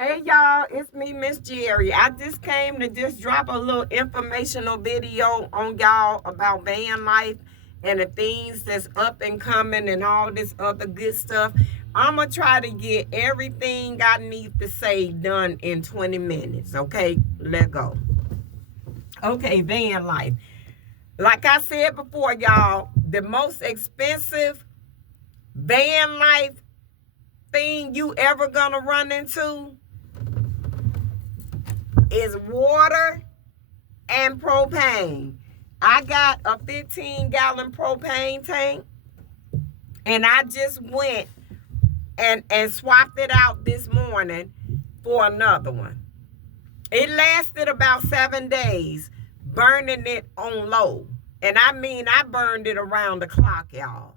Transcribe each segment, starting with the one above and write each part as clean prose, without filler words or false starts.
Hey y'all, it's me, Miss Jerry. I just came to just drop a little informational video on y'all about van life and the things that's up and coming and all this other good stuff. I'm gonna try to get everything I need to say done in 20 minutes. Okay, let go. Okay, van life. Like I said before, y'all, the most expensive van life thing you ever gonna run into is water and propane. I got a 15-gallon propane tank, and I just went and swapped it out this morning for another one. It lasted about 7 days, burning it on low. And I mean, I burned it around the clock, y'all.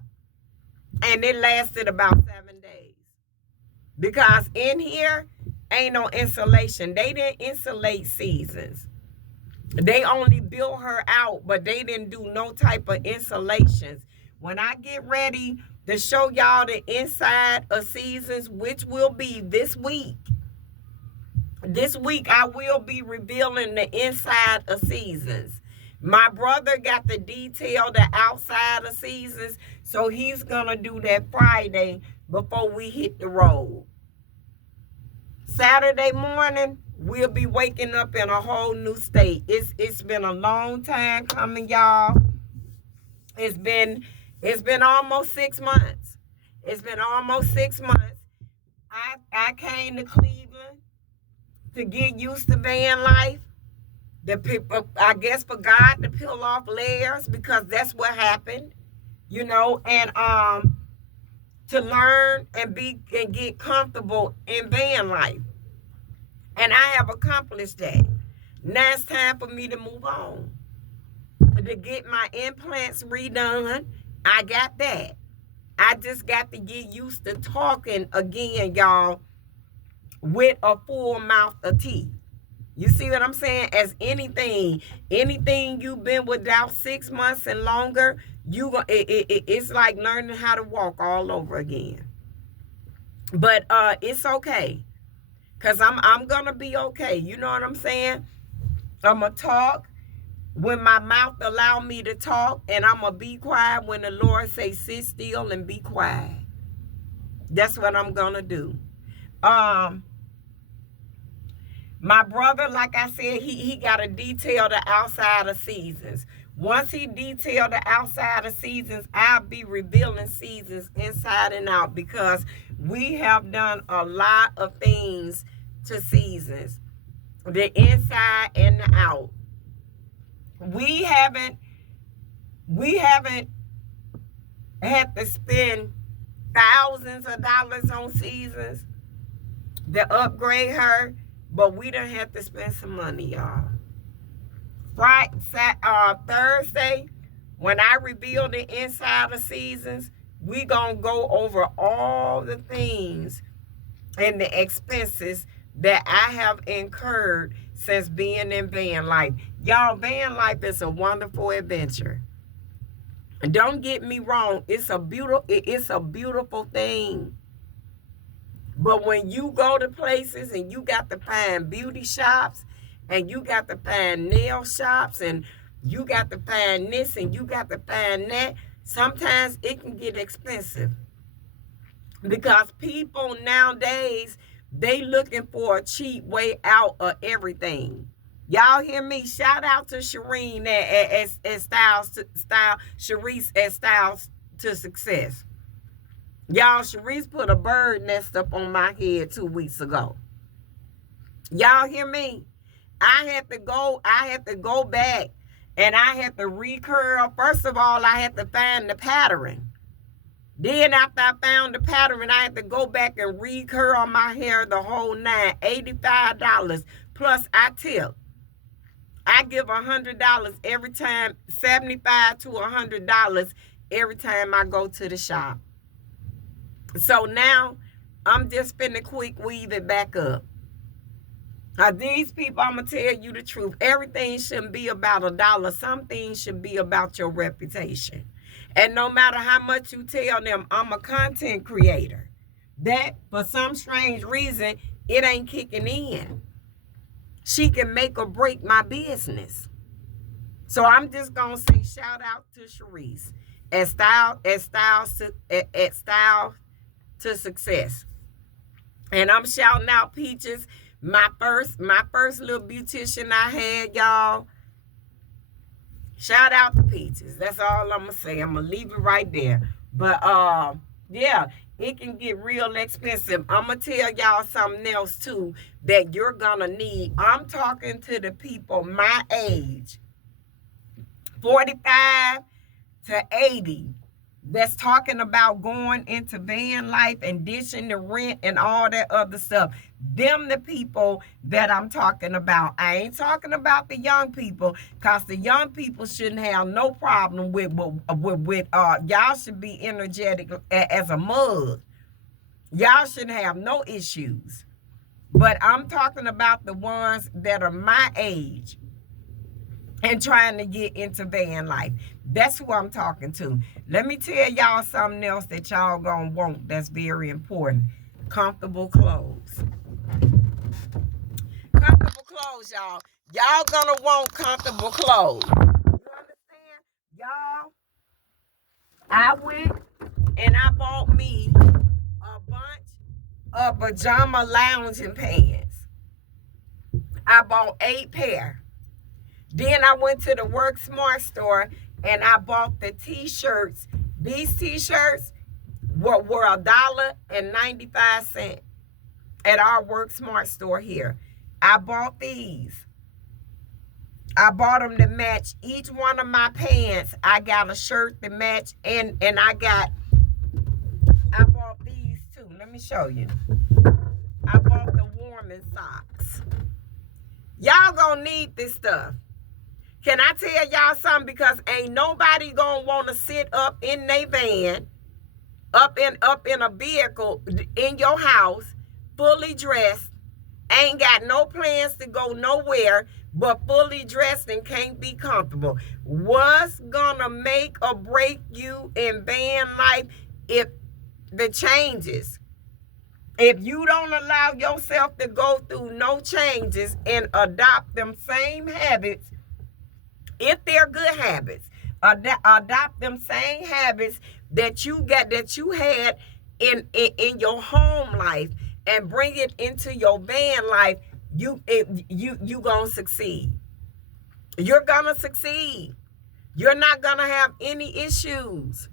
And it lasted about 7 days. Because in here ain't no insulation. They didn't insulate seasons. They only built her out, but they didn't do no type of insulations. When I get ready to show y'all the inside of seasons, which will be this week I will be revealing the inside of seasons. My brother got to detail the outside of seasons, so he's gonna do that Friday before we hit the road. Saturday morning, we'll be waking up in a whole new state. It's been a long time coming, y'all. It's been almost 6 months. It's been almost 6 months. I came to Cleveland to get used to van life. The people, I guess, for God to peel off layers, because that's what happened, and to learn and get comfortable in van life. And I have accomplished that. Now it's time for me to move on. To get my implants redone, I got that. I just got to get used to talking again, y'all, with a full mouth of teeth. You see what I'm saying? As anything you've been without 6 months and longer, it's like learning how to walk all over again. But it's okay, cause I'm gonna be okay. You know what I'm saying? I'm gonna talk when my mouth allow me to talk, and I'm gonna be quiet when the Lord say sit still and be quiet. That's what I'm gonna do. My brother, like I said, he got to detail the outside of seasons. Once he detailed the outside of seasons, I'll be revealing seasons inside and out, because we have done a lot of things to seasons, the inside and the out. We haven't had to spend thousands of dollars on seasons to upgrade her, but we done have to spend some money, y'all. Thursday, when I reveal the inside of seasons, we gonna go over all the things and the expenses that I have incurred since being in van life. Y'all, van life is a wonderful adventure. Don't get me wrong, it's a beautiful thing. But when you go to places and you got to find beauty shops, and you got to find nail shops, and you got to find this, and you got to find that, sometimes it can get expensive. Because people nowadays, they looking for a cheap way out of everything. Y'all hear me? Shout out to Shireen at Sharice at Styles to Success. Y'all, Sharice put a bird nest up on my head 2 weeks ago. Y'all hear me? I had to go back, and I had to recurl. First of all, I had to find the pattern. Then after I found the pattern, I had to go back and recurl my hair the whole nine. $85 plus I tip. I give $100 every time, $75 to $100 every time I go to the shop. So now I'm just finna quick weave it back up. Now these people, I'm gonna tell you the truth. Everything shouldn't be about $1. Some things should be about your reputation. And no matter how much you tell them, I'm a content creator, that for some strange reason it ain't kicking in. She can make or break my business. So I'm just gonna say shout out to Sharice at Style to Success. And I'm shouting out Peaches, my first little beautician I had, y'all. Shout out to Peaches. That's all I'm gonna say. I'm gonna leave it right there. But yeah, it can get real expensive. I'm gonna tell y'all something else too that you're gonna need. I'm talking to the people my age, 45 to 80, that's talking about going into van life and dishing the rent and all that other stuff. Them the people that I'm talking about. I ain't talking about the young people, because the young people shouldn't have no problem with y'all should be energetic as a mug. Y'all shouldn't have no issues. But I'm talking about the ones that are my age and trying to get into van life. That's who I'm talking to. Let me tell y'all something else that y'all gonna want that's very important. Comfortable clothes. Comfortable clothes, y'all. Y'all gonna want comfortable clothes. You understand? Y'all, I went and I bought me a bunch of pajama lounging pants. I bought 8 pair. Then I went to the Work Smart store and I bought the t-shirts. These t-shirts were $1.95 at our Work Smart store here. I bought these. I bought them to match each one of my pants. I got a shirt to match, and I bought these too. Let me show you. I bought the warming socks. Y'all gonna need this stuff. Can I tell y'all something? Because ain't nobody gonna want to sit up in their van, up in a vehicle in your house, fully dressed, ain't got no plans to go nowhere, but fully dressed and can't be comfortable. What's gonna make or break you in van life? If the changes. If you don't allow yourself to go through no changes and adopt them same habits, if they're good habits, adopt them same habits that you had in your home life and bring it into your van life, you gonna succeed. You're gonna succeed. You're not gonna have any issues.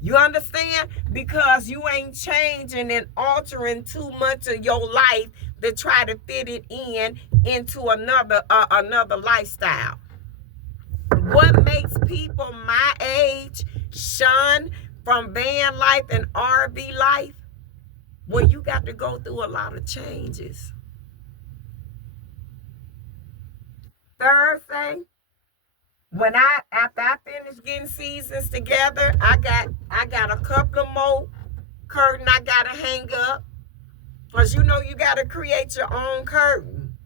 You understand? Because you ain't changing and altering too much of your life to try to fit it into another lifestyle. What makes people my age shun from van life and RV life? Well, you got to go through a lot of changes. Thursday, after I finish getting seasons together, I got a couple of more curtain I gotta hang up. Cause you gotta create your own curtain.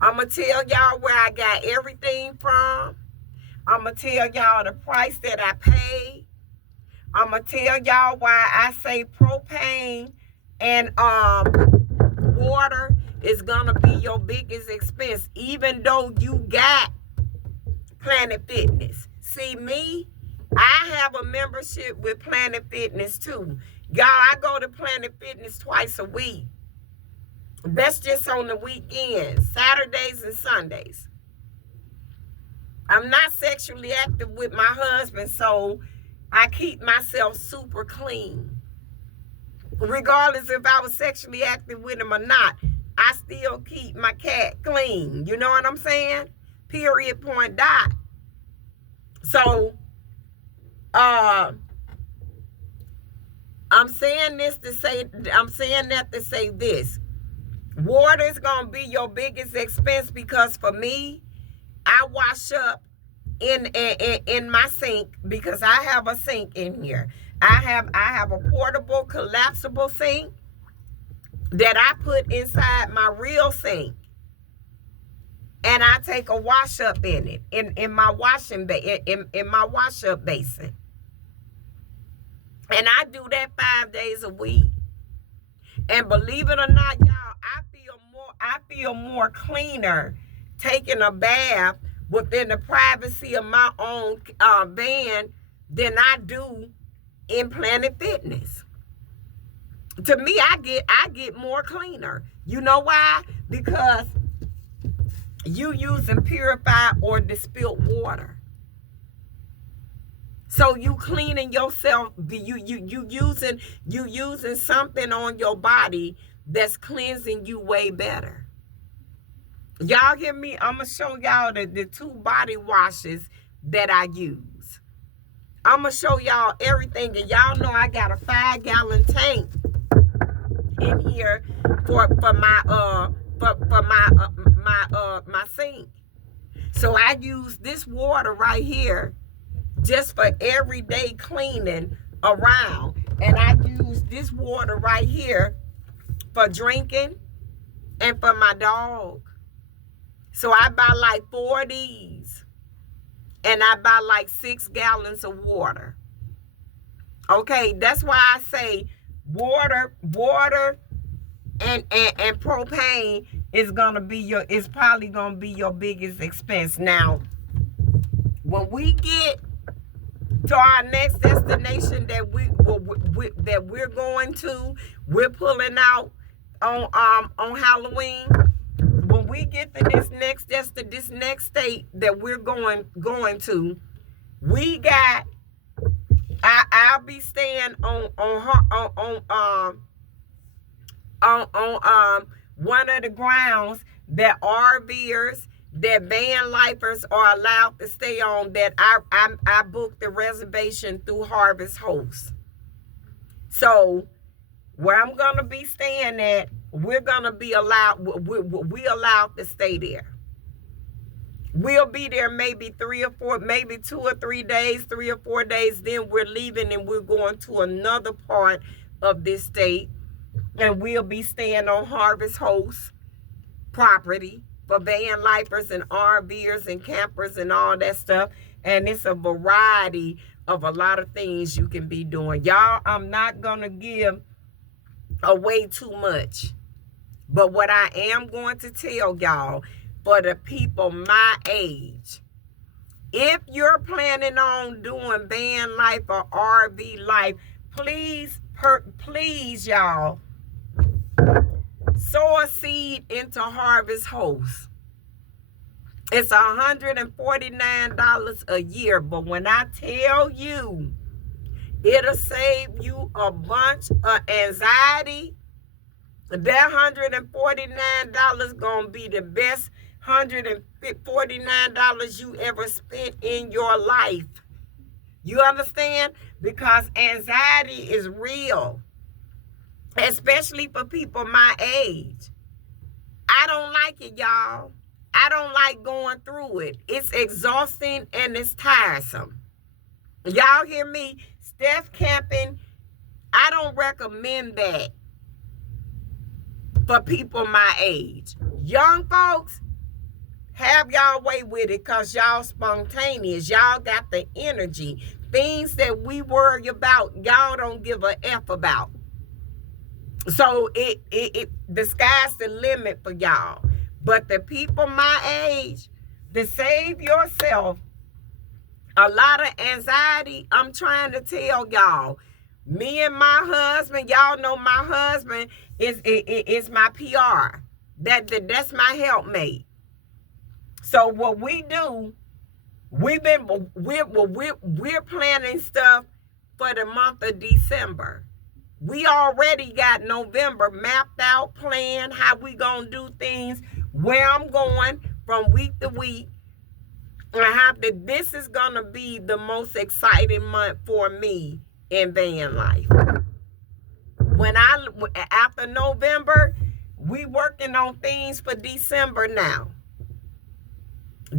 I'ma tell y'all where I got everything from. I'ma tell y'all the price that I paid. I'ma tell y'all why I say propane and water is gonna be your biggest expense, even though you got Planet Fitness. See me, I have a membership with Planet Fitness too. Y'all, I go to Planet Fitness twice a week. That's just on the weekends, Saturdays and Sundays. I'm not sexually active with my husband, so I keep myself super clean. Regardless if I was sexually active with him or not, I still keep my cat clean. You know what I'm saying? Period, point, dot. So, I'm saying that to say this. Water is going to be your biggest expense, because for me, I wash up in my sink, because I have a sink in here. I have a portable collapsible sink that I put inside my real sink, and I take a wash up in it in my in my wash up basin, and I do that 5 days a week. And believe it or not, y'all, I feel more cleaner taking a bath within the privacy of my own van than I do in Planet Fitness. To me, I get more cleaner. You know why? Because you using purified or distilled water. So you cleaning yourself. You using something on your body that's cleansing you way better. Y'all hear me? I'm gonna show y'all the 2 body washes that I use. I'm gonna show y'all everything, and y'all know I got a 5-gallon tank in here for my sink. So I use this water right here just for everyday cleaning around, and I use this water right here for drinking and for my dog. So I buy like 4 of these, and I buy like 6 gallons of water. Okay, that's why I say water and propane is probably gonna be your biggest expense. Now, when we get to our next destination that we're going to, we're pulling out on Halloween. When we get to this next state that we're going to, we got. I'll be staying on one of the grounds that RVers, that van lifers are allowed to stay on, that I booked the reservation through Harvest Host. So where I'm gonna be staying at, we're gonna be allowed. We allowed to stay there. We'll be there maybe 3 or 4, maybe 2 or 3 days, 3 or 4 days. Then we're leaving and we're going to another part of this state, and we'll be staying on Harvest Host property for van lifers and RVers and campers and all that stuff. And it's a variety of a lot of things you can be doing. Y'all, I'm not gonna give away too much, but what I am going to tell y'all, for the people my age, if you're planning on doing van life or RV life, please y'all, sow a seed into Harvest Host. It's $149 a year, but when I tell you, it'll save you a bunch of anxiety. That $149 gonna be the best $149 you ever spent in your life. You understand? Because anxiety is real, especially for people my age. I don't like it, y'all. I don't like going through it. It's exhausting and it's tiresome. Y'all hear me? Steph camping, I don't recommend that for people my age. Young folks, have y'all way with it, because y'all spontaneous. Y'all got the energy. Things that we worry about, y'all don't give a F about. So the sky's the limit for y'all. But the people my age, to save yourself a lot of anxiety, I'm trying to tell y'all, me and my husband, y'all know my husband is my PR. That's my helpmate. So what we do, we're planning stuff for the month of December. We already got November mapped out, planned how we gonna do things, where I'm going from week to week. This is gonna be the most exciting month for me in van life. After November, we working on things for December now.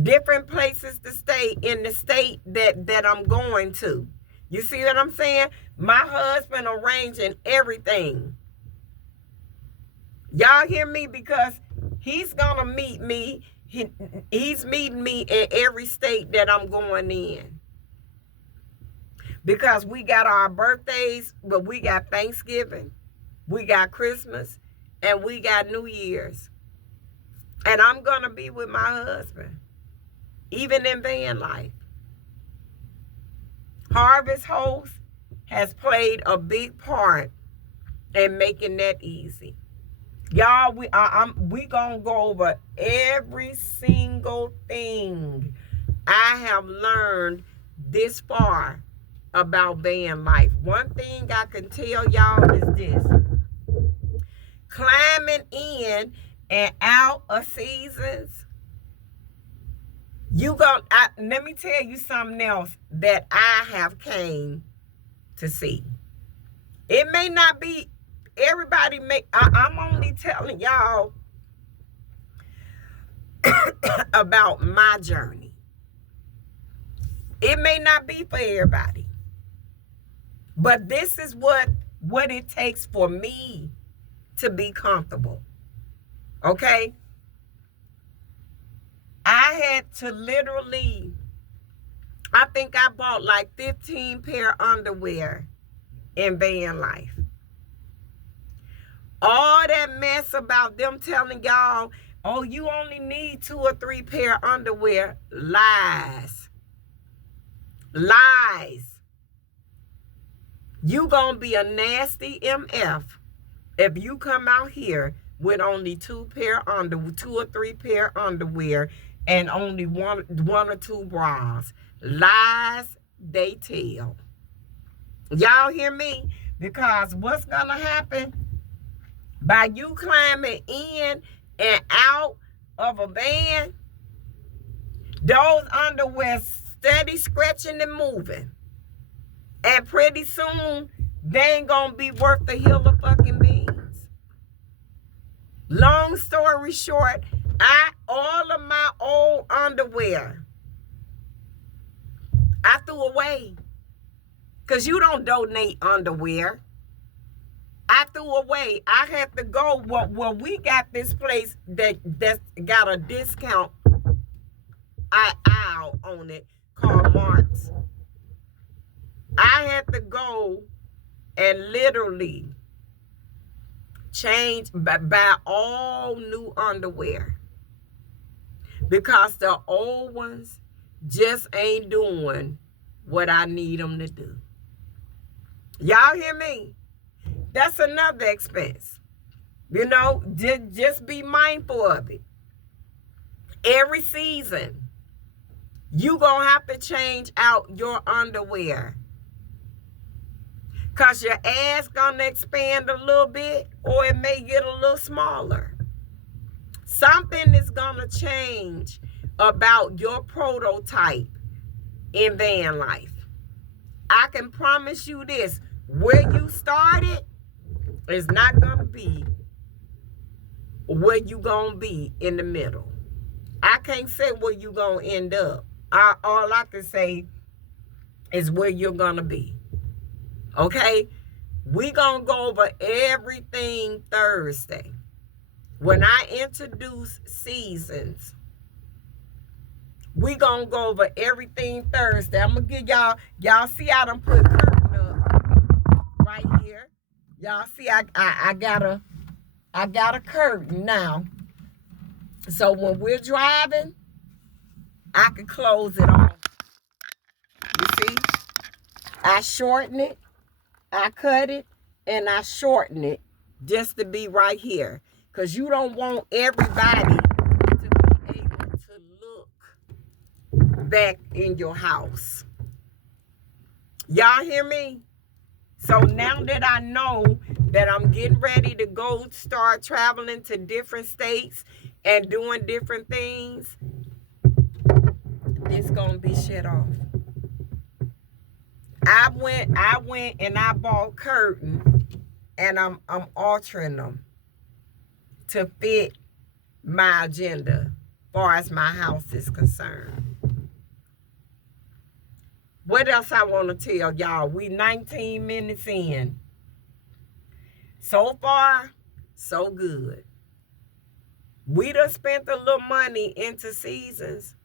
Different places to stay in the state that I'm going to. You see what I'm saying? My husband arranging everything. Y'all hear me? Because he's gonna meet me. He's meeting me in every state that I'm going in. Because we got our birthdays, but we got Thanksgiving. we got Christmas, and we got New Year's. And I'm going to be with my husband, even in van life. Harvest Host has played a big part in making that easy. Y'all, we gonna go over every single thing I have learned this far about van life. One thing I can tell y'all is this: climbing in and out of seasons, let me tell you something else that I have came to see. It may not be everybody I'm only telling y'all about my journey. It may not be for everybody, but this is what it takes for me to be comfortable. Okay? I had to literally, I think I bought like 15 pair of underwear in van life. All that mess about them telling y'all, oh, you only need 2 or 3 pair of underwear. Lies. Lies. You gonna be a nasty MF if you come out here with only 2 or 3 pair of underwear and only one or 2 bras. Lies they tell. Y'all hear me? Because what's gonna happen by you climbing in and out of a van, those underwear steady scratching and moving, and pretty soon they ain't gonna be worth a hill of fucking beans. Long story short, all of my old underwear I threw away, because you don't donate underwear. I threw away. I had to go. Well, we got this place that's got a discount aisle on it called Marks. I had to go and literally buy all new underwear, because the old ones just ain't doing what I need them to do. Y'all hear me? That's another expense. You know, just be mindful of it. Every season, you gonna have to change out your underwear, because your ass gonna expand a little bit, or it may get a little smaller. Something is gonna change about your prototype in van life. I can promise you this: where you started is not gonna be where you gonna be in the middle. I can't say where you gonna end up. All I can say is where you're gonna be. Okay? We gonna go over everything Thursday. When I introduce seasons, we gonna go over everything Thursday. I'm gonna give y'all see I done put curtain up right here. Y'all see I got a curtain now. So when we're driving, I can close it off. You see? I shorten it, I cut it, and I shorten it just to be right here. Because you don't want everybody to be able to look back in your house. Y'all hear me? So now that I know that I'm getting ready to go start traveling to different states and doing different things, it's gonna be shut off. I went and I bought curtains, and I'm altering them to fit my agenda as far as my house is concerned. What else I want to tell y'all? We 19 minutes in. So far, so good. We done spent a little money into seasons,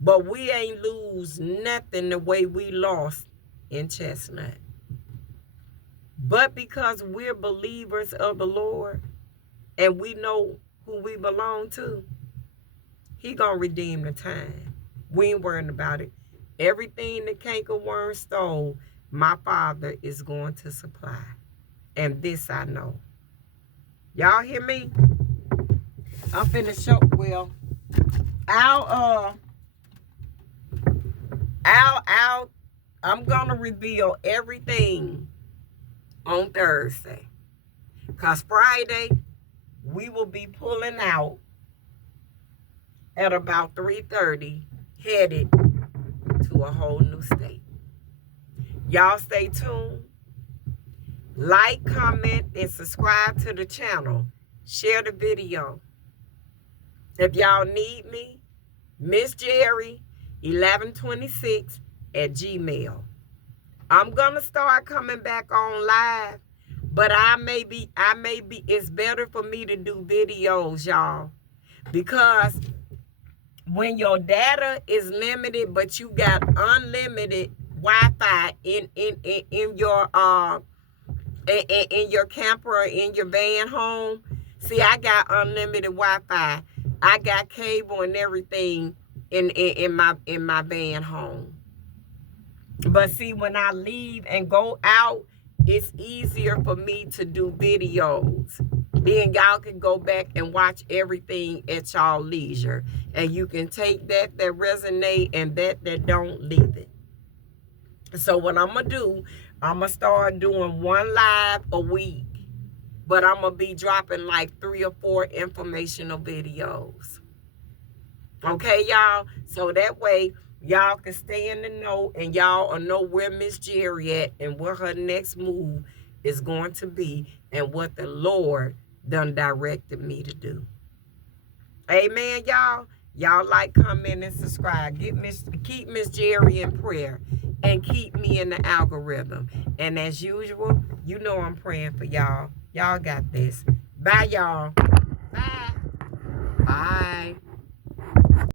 but we ain't lose nothing the way we lost in Chestnut. But because we're believers of the Lord and we know who we belong to, he gonna redeem the time. We ain't worrying about it. Everything the cankerworm stole, my Father is going to supply. And this I know. Y'all hear me? I'm finna show, well, I'm gonna reveal everything on Thursday. Cause Friday, we will be pulling out at about 3:30, headed to a whole new state. Y'all stay tuned. Like, comment, and subscribe to the channel. Share the video. If y'all need me, Miss Jerry 1126 at Gmail. I'm gonna start coming back on live, but it's better for me to do videos, y'all, because when your data is limited, but you got unlimited Wi-Fi in your camper or in your van home. See, I got unlimited Wi-Fi. I got cable and everything in my van home. But see, when I leave and go out, it's easier for me to do videos. Then y'all can go back and watch everything at y'all leisure. And you can take that resonate and that don't, leave it. So what I'm going to do, I'm going to start doing one live a week. But I'm going to be dropping like 3 or 4 informational videos. Okay, y'all? So that way, y'all can stay in the know and y'all will know where Miss Jerry at and what her next move is going to be and what the Lord done directed me to do. Amen, y'all. Y'all like, comment, and subscribe. Keep Miss Jerry in prayer and keep me in the algorithm. And as usual, you know I'm praying for y'all. Y'all got this. Bye, y'all. Bye. Bye.